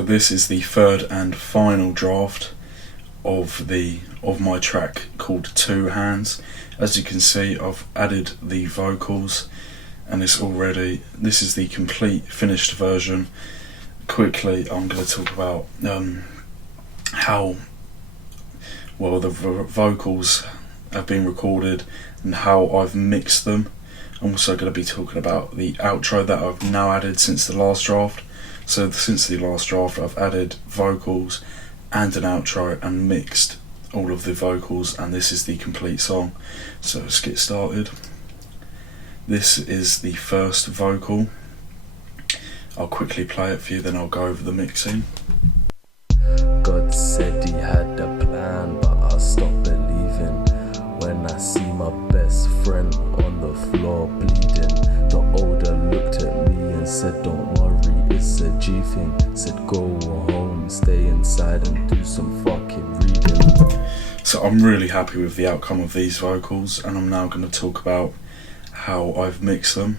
So this is the third and final draft of my track called 2 Hands. As you can see, I've added the vocals, and this is the complete finished version. Quickly, I'm going to talk about how well the vocals have been recorded and how I've mixed them. I'm also going to be talking about the outro that I've now added since the last draft. So since the last draft, I've added vocals and an outro and mixed all of the vocals, and this is the complete song. So let's get started. This is the first vocal. I'll quickly play it for you, then I'll go over the mixing. God said he had a plan, but I stopped believing when I see my best friend on the floor bleeding. The older looked at me and said, don't worry, it's a G thing. Said go home, stay inside and do some fucking reading. So I'm really happy with the outcome of these vocals, and I'm now going to talk about how I've mixed them.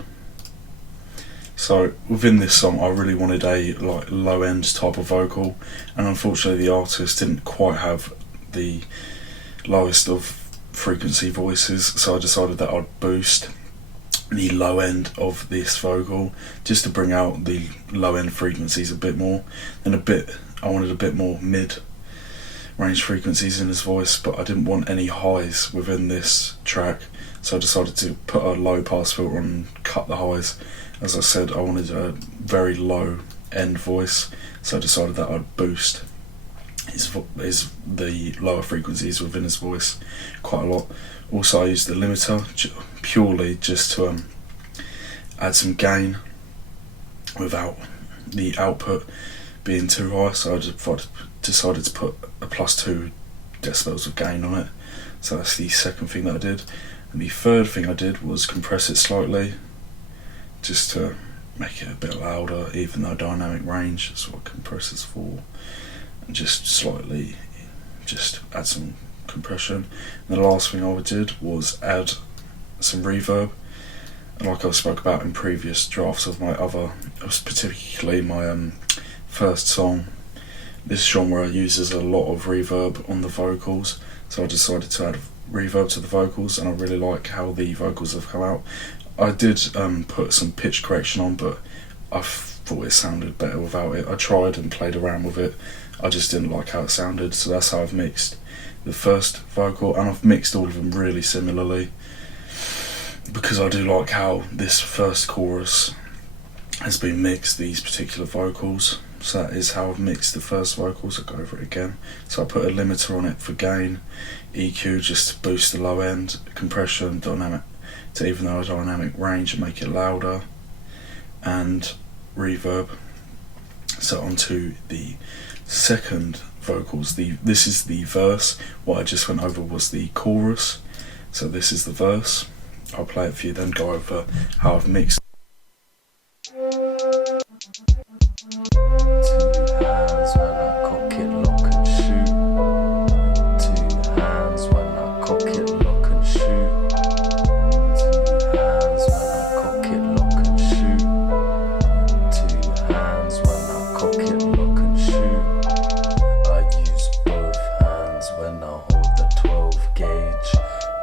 So within this song, I really wanted a low end type of vocal, and unfortunately the artist didn't quite have the lowest of frequency voices, so I decided that I'd boost the low end of this vocal just to bring out the low end frequencies a bit more, and I wanted a bit more mid range frequencies in his voice, but I didn't want any highs within this track, so I decided to put a low pass filter on and cut the highs. As I said, I wanted a very low end voice, so I decided that I'd boost the lower frequencies within his voice quite a lot. Also, I used the limiter purely just to add some gain without the output being too high, so I decided to put a +2 decibels of gain on it. So that's the second thing that I did. And the third thing I did was compress it slightly, just to make it a bit louder, even though dynamic range is what compressors for, and just add some compression. And the last thing I did was add some reverb, and like I spoke about in previous drafts of my particularly my first song, this genre uses a lot of reverb on the vocals, so I decided to add reverb to the vocals, and I really like how the vocals have come out. I did put some pitch correction on, but I thought it sounded better without it. I tried and played around with it, I just didn't like how it sounded, so that's how I've mixed the first vocal, and I've mixed all of them really similarly because I do like how this first chorus has been mixed, these particular vocals. So that is how I've mixed the first vocals. I'll go over it again. So I put a limiter on it for gain, EQ just to boost the low end, compression, dynamic to even though a dynamic range and make it louder, and reverb. So onto the second vocals. This is the verse. What I just went over was the chorus. So this is the verse. I'll play it for you, then go over how I've mixed. 2 hands when I cock it, lock and shoot. 2 hands when I cock it, lock and shoot. 2 hands when I cock it, lock and shoot. 2 hands when I cock it, lock and shoot. I use both hands when I hold the 12 gauge.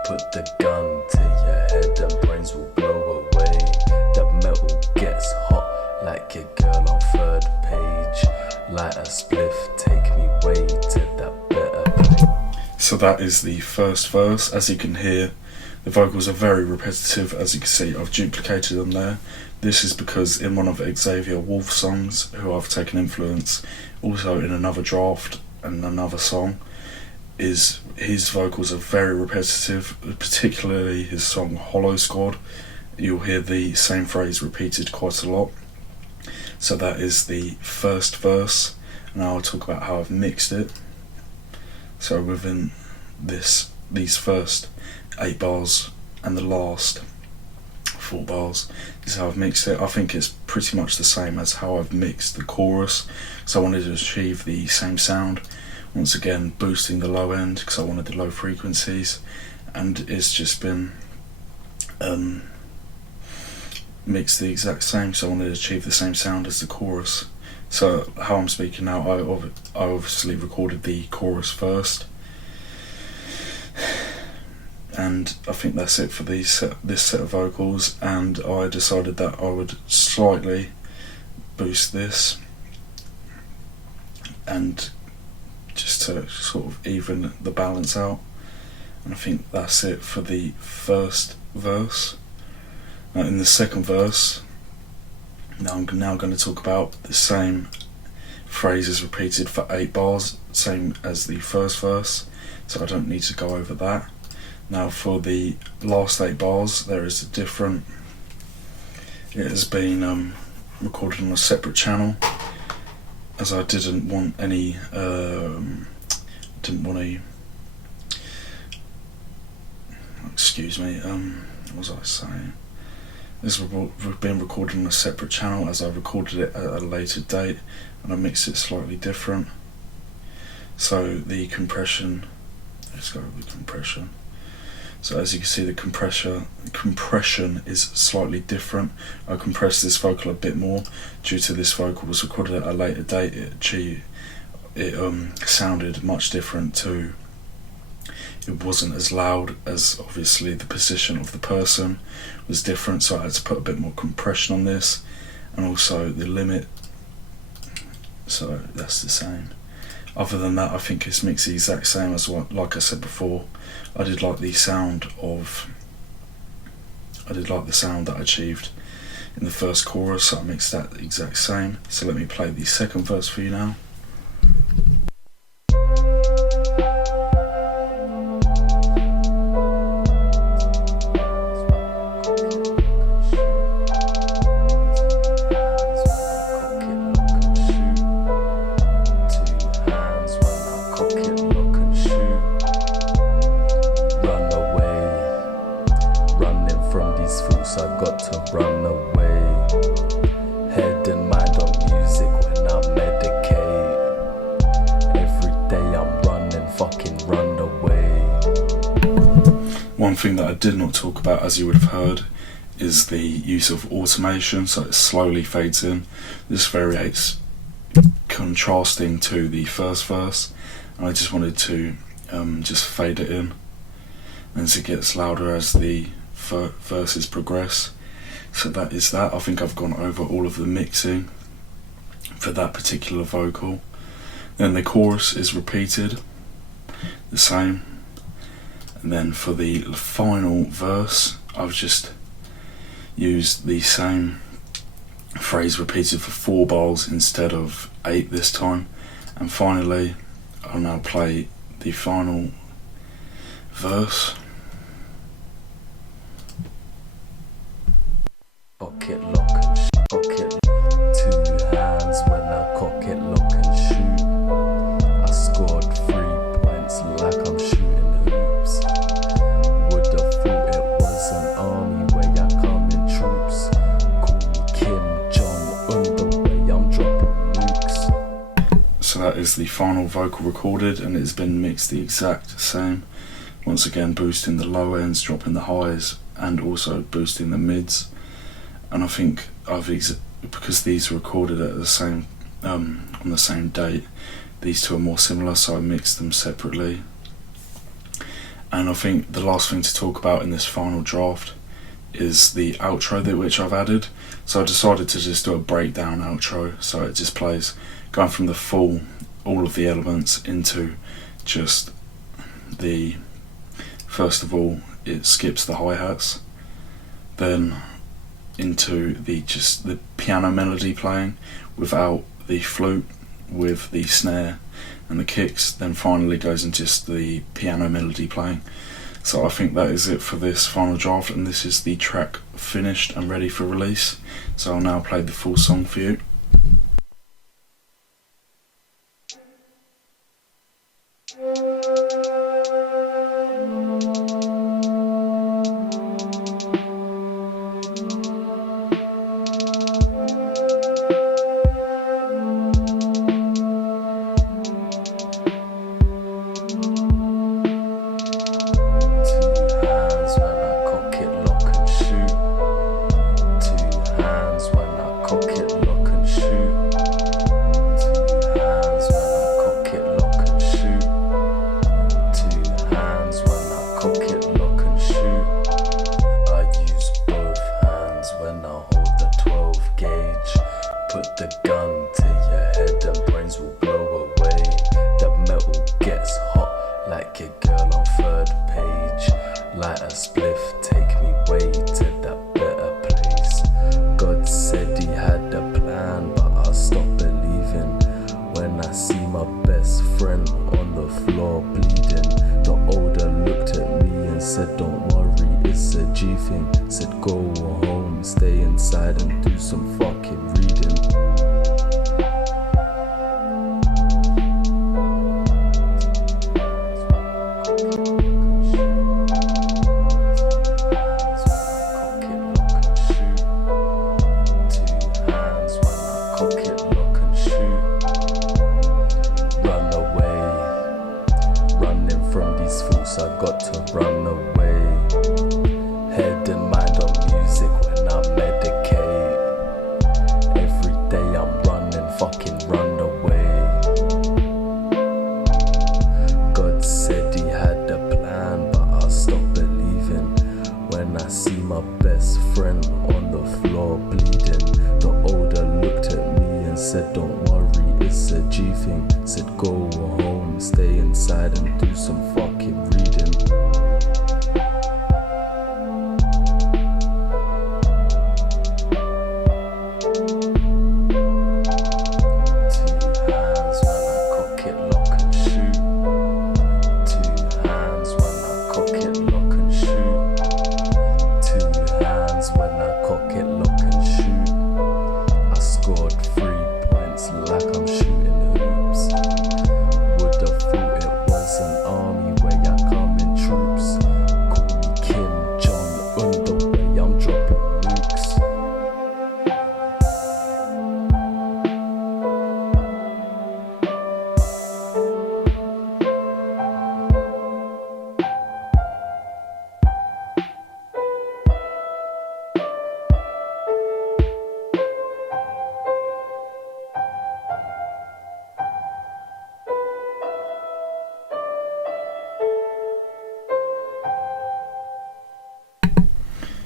Put the gun to your head and brains will blow away. The metal gets hot like your girl on 3rd page. Light a spliff, take me way to that better place. So that is the first verse. As you can hear, the vocals are very repetitive. As you can see, I've duplicated them there. This is because in one of Xavier Wolf's songs, who I've taken influence also in another draft and another song, is his vocals are very repetitive, particularly his song Hollow Squad. You'll hear the same phrase repeated quite a lot. So that is the first verse. Now I'll talk about how I've mixed it. So within these first 8 bars and the last 4 bars is how I've mixed it. I think it's pretty much the same as how I've mixed the chorus, so I wanted to achieve the same sound, once again boosting the low end because I wanted the low frequencies, and it's just been mixed the exact same, so I wanted to achieve the same sound as the chorus. So how I'm speaking now, I obviously recorded the chorus first, and I think that's it for this set of vocals. And I decided that I would slightly boost this, and just to sort of even the balance out. And I think that's it for the first verse. Now in the second verse, I'm now going to talk about the same phrases repeated for 8 bars, same as the first verse, so I don't need to go over that. Now for the last 8 bars, there is a different, it has been recorded on a separate channel, as I didn't want any, excuse me, what was I saying? This has been recorded on a separate channel, as I recorded it at a later date and I mixed it slightly different. So the compression, let's go with compression. So as you can see, the compression is slightly different. I compressed this vocal a bit more due to this vocal was recorded at a later date. It sounded much different too. It wasn't as loud, as obviously the position of the person was different, so I had to put a bit more compression on this, and also the limit, so that's the same. Other than that, I think it's mixed the exact same as what, like I said before. I did like the sound that I achieved in the first chorus, so I mixed that the exact same. So let me play the second verse for you now. I've got to run away. Head and mind on music when I medicate. Every day I'm running, fucking run away. One thing that I did not talk about, as you would have heard, is the use of automation, so it slowly fades in. This variates contrasting to the first verse, and I just wanted to just fade it in as it gets louder as the verses progress. So that is that. I think I've gone over all of the mixing for that particular vocal. Then the chorus is repeated the same, and then for the final verse I've just used the same phrase repeated for 4 bars instead of 8 this time. And finally I'll now play the final verse. Cock it, lock and shoot. Cock it. 2 hands when I cock it, lock and shoot. I scored 3 points like I'm shooting hoops. Would've thought it was an army where I come in troops. Call me Kim Jong Un the way I'm dropping nukes. So that is the final vocal recorded, and it's been mixed the exact same. Once again, boosting the low ends, dropping the highs, and also boosting the mids. And I think because these were recorded at the same on the same date, these two are more similar, so I mixed them separately. And I think the last thing to talk about in this final draft is the outro which I've added. So I decided to just do a breakdown outro, so it just plays going from the all of the elements into just the, first of all it skips the hi-hats, then into the piano melody playing without the flute, with the snare and the kicks, then finally goes into just the piano melody playing. So I think that is it for this final draft, and this is the track finished and ready for release. So I'll now play the full song for you. Cock it, lock and When I see my best friend on the floor bleeding, the older looked at me and said, don't worry, it's a G thing. Said go home, stay inside and do some fucking reading. I got to run away. Head and mind on music when I medicate. Every day I'm running, fucking run away. God said he had a plan, but I stopped believing. When I see my best friend on the floor bleeding, the older looked at me and said, don't worry, it's a G thing. Said go home, stay inside and do some fucking reading.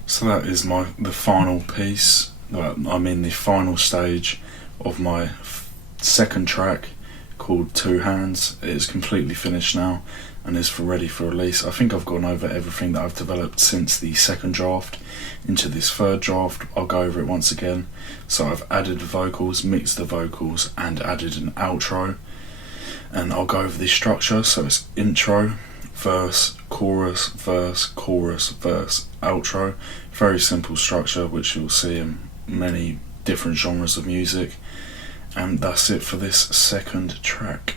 So that is the final piece. I'm in the final stage of my second track called 2 Hands. It is completely finished now and is ready for release. I think I've gone over everything that I've developed since the second draft into this third draft. I'll go over it once again. So I've added the vocals, mixed the vocals and added an outro, and I'll go over the structure. So it's intro, verse, chorus, verse, outro. Very simple structure, which you'll see in many different genres of music. And that's it for this second track.